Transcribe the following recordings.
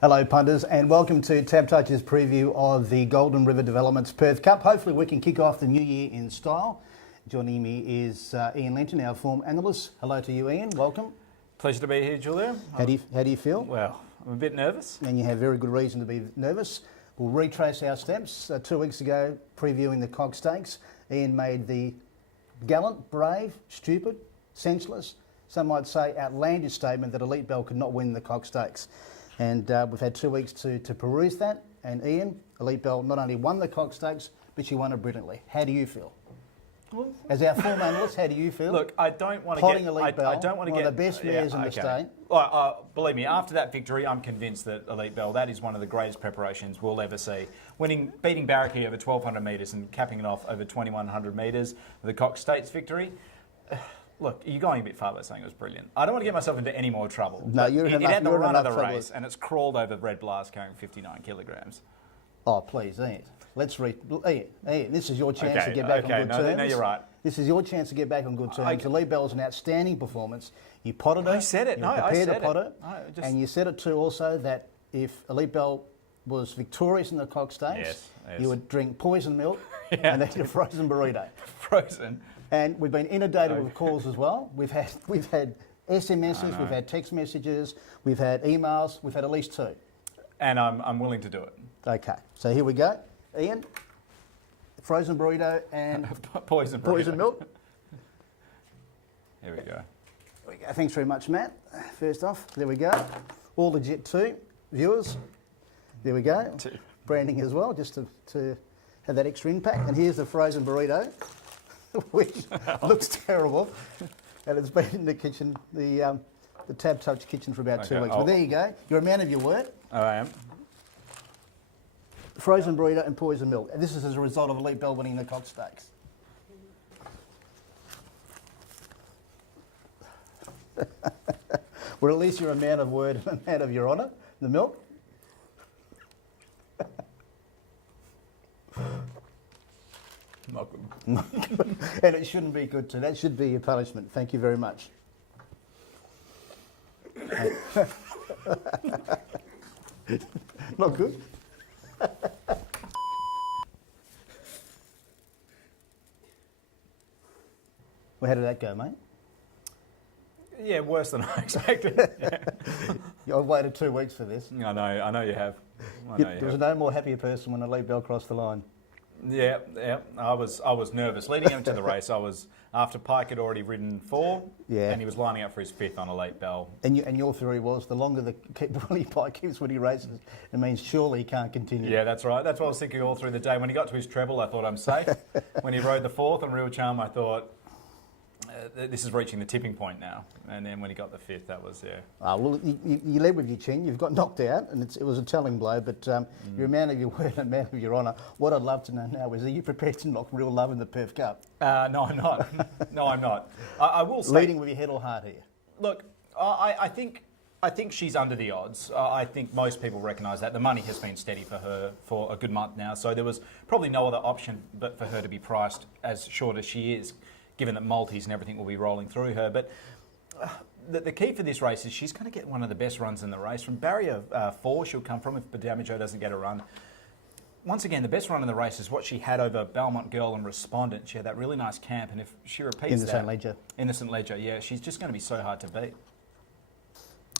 Hello punters and welcome to TABtouch's preview of the Golden River Developments Perth Cup. Hopefully we can kick off the new year in style. Joining me is Ian Linton, our form analyst. Hello to you, Ian. Welcome. Pleasure to be here, Julio. How do you feel? Well, I'm a bit nervous. And you have very good reason to be nervous. We'll retrace our steps. 2 weeks ago, previewing the Cock Stakes, Ian made the gallant, brave, stupid, senseless, some might say outlandish statement that Elite Bell could not win the Cock Stakes. And we've had 2 weeks to peruse that. And Ian, Elite Bell not only won the Cock Stakes, but she won it brilliantly. How do you feel? As our form analyst, how do you feel? Look, I don't want to Potting get... Elite Bell, I don't want to one get of the best mares in the state. Believe me, after that victory, I'm convinced that Elite Bell, that is one of the greatest preparations we'll ever see. Beating Barracky over 1,200 metres and capping it off over 2,100 metres with the Cock Stakes victory. Look, you're going a bit far by saying it was brilliant. I don't want to get myself into any more trouble. No, you're it had the run of the trouble. race, and it's crawled over Red Blast carrying 59 kilograms. Oh, please, Ian. Let's read. Ian, this is your chance to get back on good terms. No, you're right. This is your chance to get back on good terms. Elite Bell is an outstanding performance. You potted her. I said it. You prepared to pot her. Just... And you said it too also that if Elite Bell was victorious in the Cock Stakes, yes. you would drink poison milk and then a frozen burrito. Frozen. And we've been inundated with calls as well. We've had SMSs, we've had text messages, we've had emails, we've had at least 2. And I'm willing to do it. Okay, so here we go. Ian, frozen burrito and poison milk. Here we go. Thanks very much, Matt. First off, there we go. All legit too, viewers. There we go. Branding as well, just to have that extra impact. And here's the frozen burrito, which looks terrible. And it's been in the kitchen, the TABtouch kitchen for about 2 weeks. But there you go. You're a man of your word. Oh, I am. Frozen burrito and poison milk. And this is as a result of Elite Bell winning the Cock Stakes. Well, at least you're a man of word and a man of your honour. The milk. Not good. Not good. And it shouldn't be good too. That should be your punishment. Thank you very much. Not good. Well, how did that go, mate? Yeah, worse than I expected. Yeah. I've waited 2 weeks for this. I know you have. There was no more happier person when Elite Bell crossed the line. Yeah. I was nervous. Leading into the race, after Pike had already ridden 4, and he was lining up for his 5th on Elite Bell. And your theory was the longer the Pike keeps winning races, it means surely he can't continue. Yeah, that's right. That's what I was thinking all through the day. When he got to his treble, I thought I'm safe. When he rode the 4th on Real Charm, I thought this is reaching the tipping point now. And then when he got the 5th, that was, well, you led with your chin. You've got knocked out, and it was a telling blow, but you're a man of your word and a man of your honour. What I'd love to know now is, are you prepared to knock real love in the Perth Cup? No, I'm not. No, I'm not. I will say... Leading with your head or heart here? Look, I think she's under the odds. I think most people recognise that. The money has been steady for her for a good month now, so there was probably no other option but for her to be priced as short as she is, given that multis and everything will be rolling through her. But the key for this race is she's going to get one of the best runs in the race. From barrier 4 she'll come from if Badamajo doesn't get a run. Once again, the best run in the race is what she had over Belmont Girl and Respondent. She had that really nice camp, and if she repeats in the St. Ledger. Innocent Ledger, yeah, she's just going to be so hard to beat.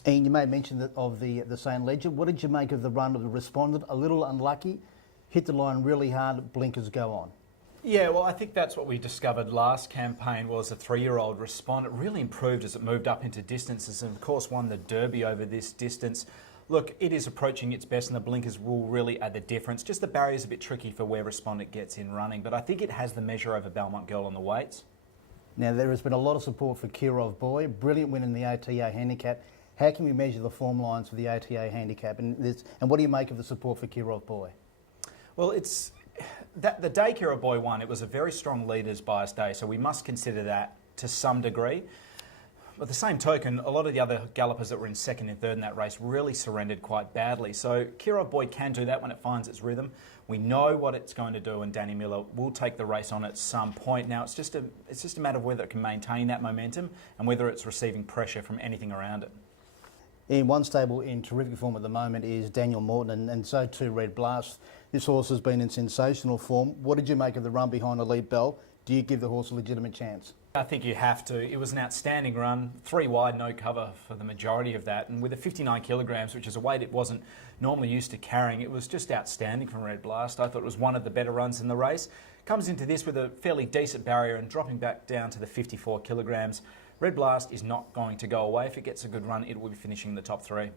Ian, you made mention of the St. Ledger. What did you make of the run of the Respondent? A little unlucky, hit the line really hard, blinkers go on. Yeah, well, I think that's what we discovered last campaign was a 3-year-old Respondent really improved as it moved up into distances and, of course, won the Derby over this distance. Look, it is approaching its best and the blinkers will really add the difference. Just the barrier's a bit tricky for where Respondent gets in running, but I think it has the measure over Belmont Girl on the weights. Now, there has been a lot of support for Kirov Boy. Brilliant win in the ATA handicap. How can we measure the form lines for the ATA handicap? And what do you make of the support for Kirov Boy? Well, it's... the day Kirov Boy won, it was a very strong leaders bias day, so we must consider that to some degree. But the same token, a lot of the other gallopers that were in 2nd and 3rd in that race really surrendered quite badly. So Kirov Boy can do that when it finds its rhythm. We know what it's going to do, and Danny Miller will take the race on at some point. Now, it's just a matter of whether it can maintain that momentum and whether it's receiving pressure from anything around it. In one stable in terrific form at the moment is Daniel Morton, and so too Red Blast. This horse has been in sensational form. What did you make of the run behind Elite Bell? Do you give the horse a legitimate chance? I think you have to. It was an outstanding run, 3 wide, no cover for the majority of that, and with a 59 kilograms, which is a weight it wasn't normally used to carrying, it was just outstanding from Red Blast. I thought it was one of the better runs in the race. Comes into this with a fairly decent barrier and dropping back down to the 54 kilograms. Red Blast is not going to go away. If it gets a good run, it will be finishing in the top 3.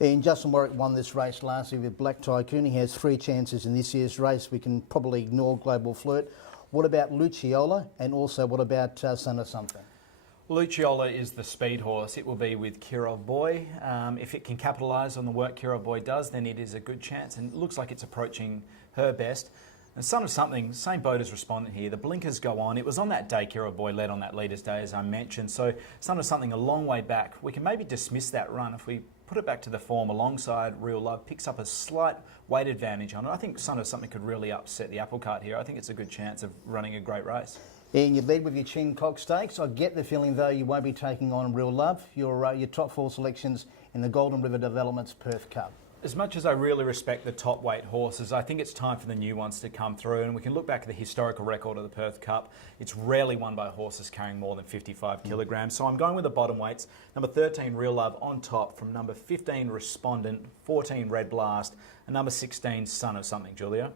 And Justin Warwick won this race last year with Black Tycoon. He has 3 chances in this year's race. We can probably ignore Global Flirt. What about Luciola, and also what about Son of Something? Luciola is the speed horse. It will be with Kirov Boy. If it can capitalise on the work Kirov Boy does, then it is a good chance, and it looks like it's approaching her best. And Son of Something, same boat as Respondent here. The blinkers go on. It was on that day Kirov Boy led on that Leaders' Day, as I mentioned. So Son of Something a long way back. We can maybe dismiss that run if we put it back to the form alongside Real Love, picks up a slight weight advantage on it. I think Son of Something could really upset the apple cart here. I think it's a good chance of running a great race. And you lead with your Chin Cock Stakes. I get the feeling, though, you won't be taking on Real Love. Your top 4 selections in the Golden River Developments Perth Cup. As much as I really respect the top weight horses, I think it's time for the new ones to come through, and we can look back at the historical record of the Perth Cup. It's rarely won by horses carrying more than 55 kilograms. So I'm going with the bottom weights. Number 13, Real Love on top from number 15, Respondent, 14, Red Blast, and number 16, Son of Something. Julio?